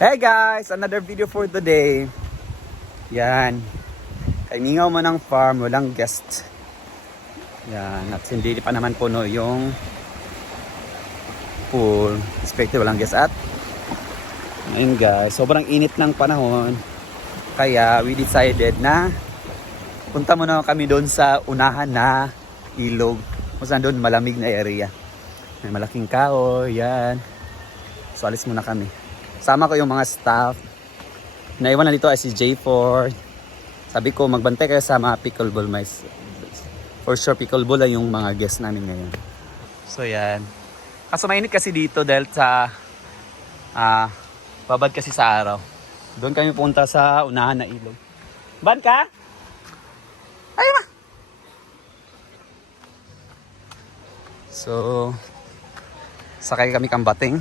Hey guys! Another video for today. Yan. Kainingaw mo ng farm, walang guest. Yan. At hindi pa naman puno yung pool. Expected walang guest at ayun guys, sobrang init ng panahon. Kaya we decided na punta muna kami doon sa unahan na ilog. Kung saan doon malamig na area. May malaking kahoy. Yan. So alis muna kami. Sama ko yung mga staff. Naiwan na dito ay si J4. Sabi ko magbantay kayo sa mga pickleball mice. For sure pickleball lang yung mga guests namin ngayon. So yan. Kaso mainit kasi dito dahil sa babad kasi sa araw. Doon kami punta sa unahan na ilog. Ban ka? Ay ma! So sakay kami kambating.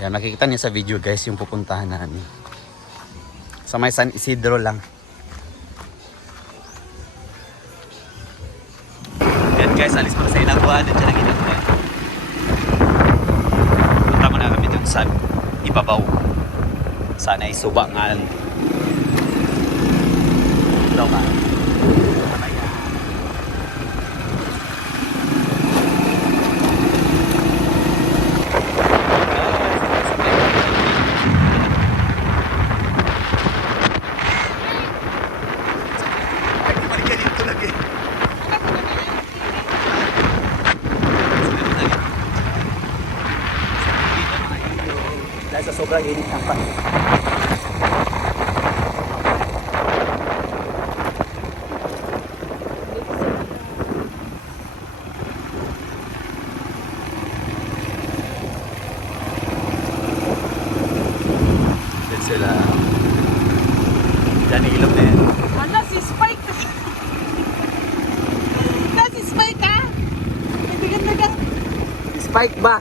Yan, nakikita niyo sa video guys yung pupuntahan namin. Sa may San Isidro lang. Yan guys, alis mo na sa Inagwa. Diyan siya ng Inagwa. Punta mo na kami dun sa Ibabaw. Sana ay suba nga. Ito ka. Dahil sa sobrang init ng panahon. Yan sila. Yan ilog na yan. Wala si Spike. Wala si Spike ha. Nagdagan. Spike ba?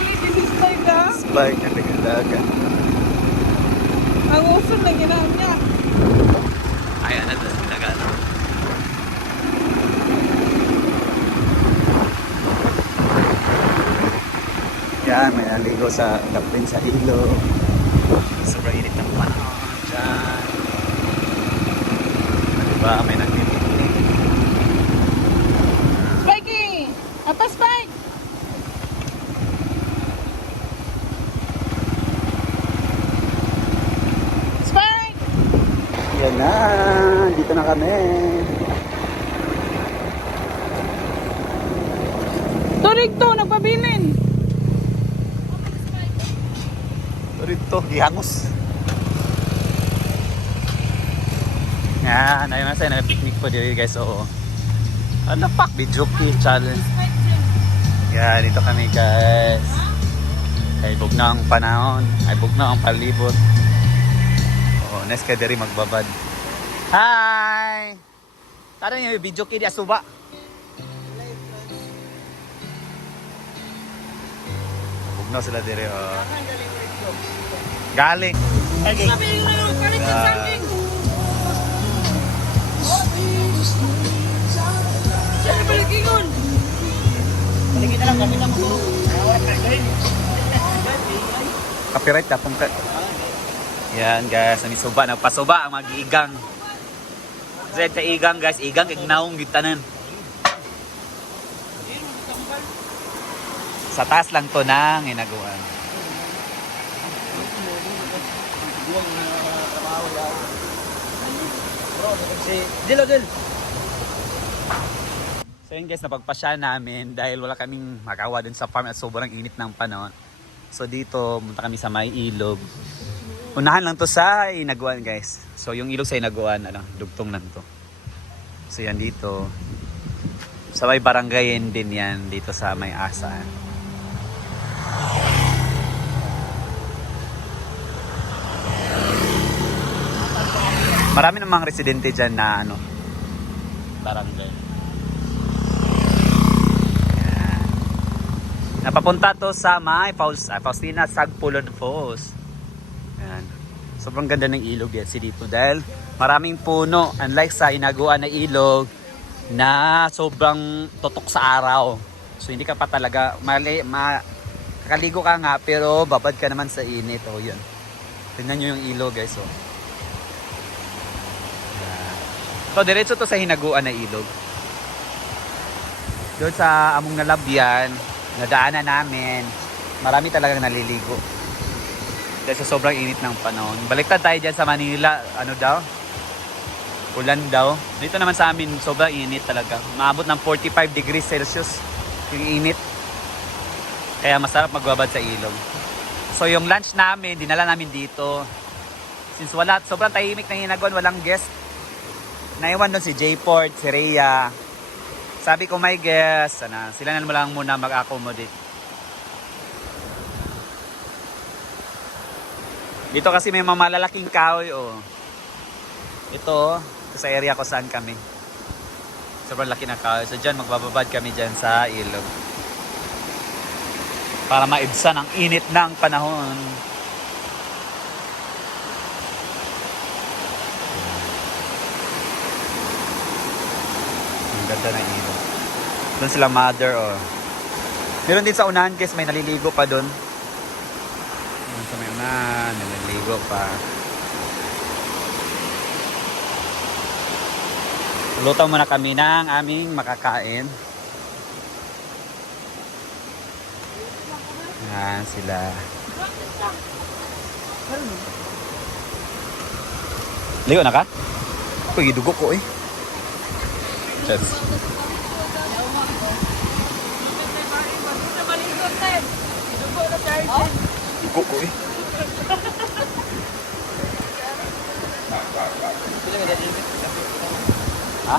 Hindi si Spike ha. Spike ang nagalaga. Ang uso na ginaan niya. Ayan na doon nagalaga. Yan, may naligo sa kapin sa ilog. Sobrang init ng panahon. Diyan. Diba, may nagtitipid. Spikey! Apa Spike? Spike! Yan na, dito na kami. Turig to, nagpabilin. Dito, ihangos. Yan, ayun na sa'yo, nag-picnic po dito guys. So, ano pa? Video key challenge. Yan, dito kami guys. Ay, bug na ang panahon. Ay, bug na ang palibot. Oh, next ka diri magbabad. Hi! Tara niyo, video key di asuba. Bug na sila diri. Oh. Galing. Okay. Sabi mo, palit ng something. Saan balik ingon? Balik kita lang, kami lang mo. Copyright na pong yan guys, namisuba, nagpasuba ang mag-iigang. Kasi sa igang guys, igang ignaong gitanan. Sa taas lang to nang inaguan. Dilo. So yun guys, napagpasya namin dahil wala kaming magawa dun sa farm at sobrang init ng panahon. So dito, punta kami sa may ilog. Unahan lang to sa Inaguan guys. So yung ilog sa Inaguan, dugtong lang to. So yan dito. Sa may barangayin din yan, dito sa may asa. Marami namang residente dyan na barangay. Yan. Napapunta to sa may Faustina Sagpulod Falls. Yan. Sobrang ganda ng ilog yan dito dahil maraming puno. Unlike sa hinaguan na ilog na sobrang tutok sa araw. So hindi ka pa talaga kakaligo ka nga pero babad ka naman sa init. O yun. Tingnan nyo yung ilog guys. Oh. Yan. So diretso to sa hinaguan na ilog. Doon sa among nalabyan, nadaanan namin, marami talagang naliligo. Dahil sa sobrang init ng panahon. Baliktad tayo dyan sa Manila, ano daw? Ulan daw. Dito naman sa amin, sobrang init talaga. Maabot ng 45 degrees Celsius yung init. Kaya masarap magbabad sa ilog. So yung lunch namin, dinala namin dito. Since sobrang tahimik na hinagon, walang guest. Naiwan doon si J-Port, si Rhea. Sabi ko may guest, sila na lang muna mag-accommodate. Dito kasi may mga malalaking kahoy, oh. Ito sa area ko saan kami. Sobrang laki na kahoy. So dyan, magbababad kami dyan sa ilog. Para maibsan ang init ng panahon. Ang ganda ng ilog. Doon sila mother, oh. Meron din sa unahan, guys, may naliligo pa doon. Sa may unahan, naliligo pa. Lutaw muna kami ng aming makakain. Yan sila. Ligo na ka? Ako, idugo ko eh. Yes. Dugo ko eh. Ha?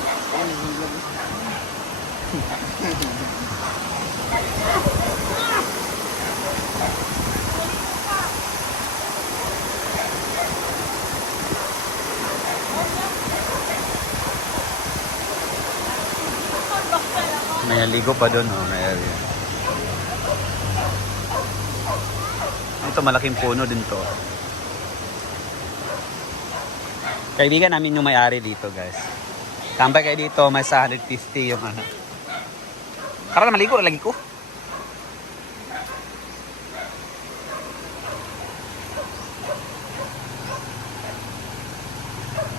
May ligo pa doon, oh, may area. Ito malaking puno din to. Kaibigan namin yung may-ari dito, guys. Tambay kayo dito, may 150 yung ano. Karena maligo lagi ko.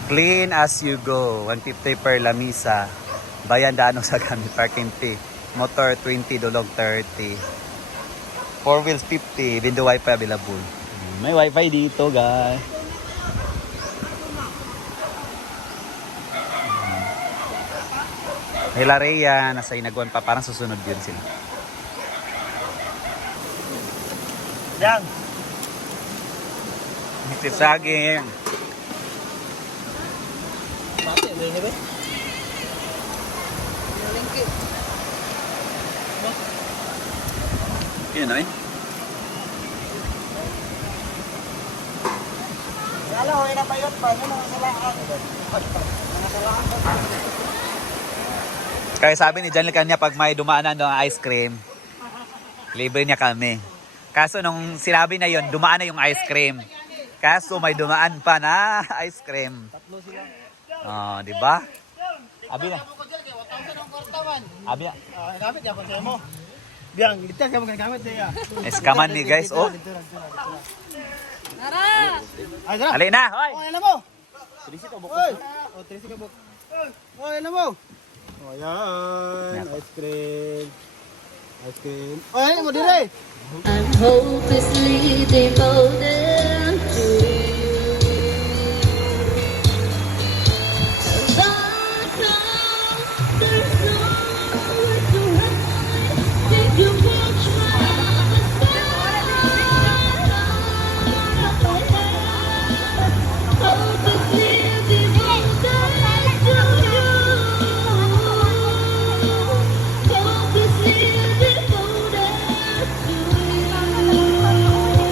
Clean as you go. 150 per lamisa. Bayan daano sa gamit. Parking fee. Motor 20, dulog 30. 4 wheels 50. Window wifi available. May wifi dito, guys. Hilaria, nasa Inaguan pa. Parang susunod yun sila. Yan. Beef saging. Mati, ini ba? Yun, no eh? Lalo, ina pa yun pa. Yung mga salaan. Mga salaan ko. Kaya sabi ni Janelle kanya pag may dumaanan ng ice cream, libre niya kami. Kaso nung sinabi na yon, dumaan na yung ice cream. Kaso may dumaan pa na ice cream. Tatlo sila. Oh, di ba? Abi na. Abi na. Gamit ya kung mo. Biang, litas ka gamit ya. Eskaman ni guys, oh. Tara! Ay, tara. Ali na, hoy. Oh, alam mo. Trisi ka bukos. Oh, trisi ka bukos. Oh, alam mo. Oh, yan. Ice cream. Ice cream. Oh, alam mo dire. I'm hopelessly devoted to you. 'Cause I know there's nowhere to hide. Did you watch my hopelessly devoted to you. Hopelessly devoted to you.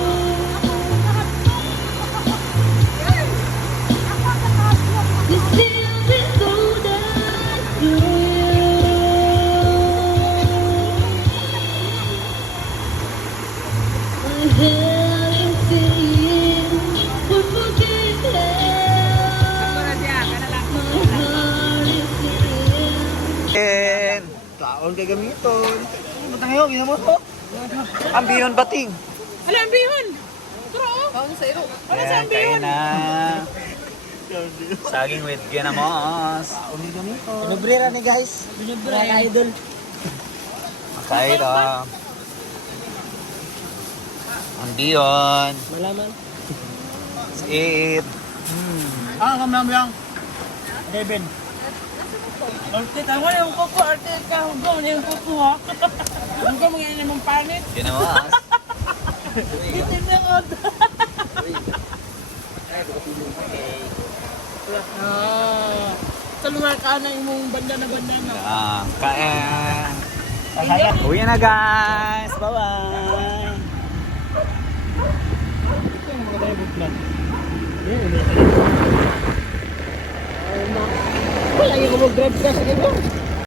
kay gamiton. Butang yo, gina mo to. Ang bihon bating. Ala, ang bihon. Turo, oh. Ano sa iro? Ano sa Ayan, ang kain bihon? na. Saging with ginamos. Uli gamiton. Pinobrera ni guys. Pinobrera idol. Makain na. Ang bihon. Malaman. Eat. Kamlang. Deben. Arte ka, wala yung kuko, arte ka. Huwag mo yung kuko, ha? Huwag mo yung mong panit. Ginamos. Dito na ako. Sa lugar ka na yung banda na. Kain. Uwi na guys. Bye-bye. Wala yung mag-grab ka sa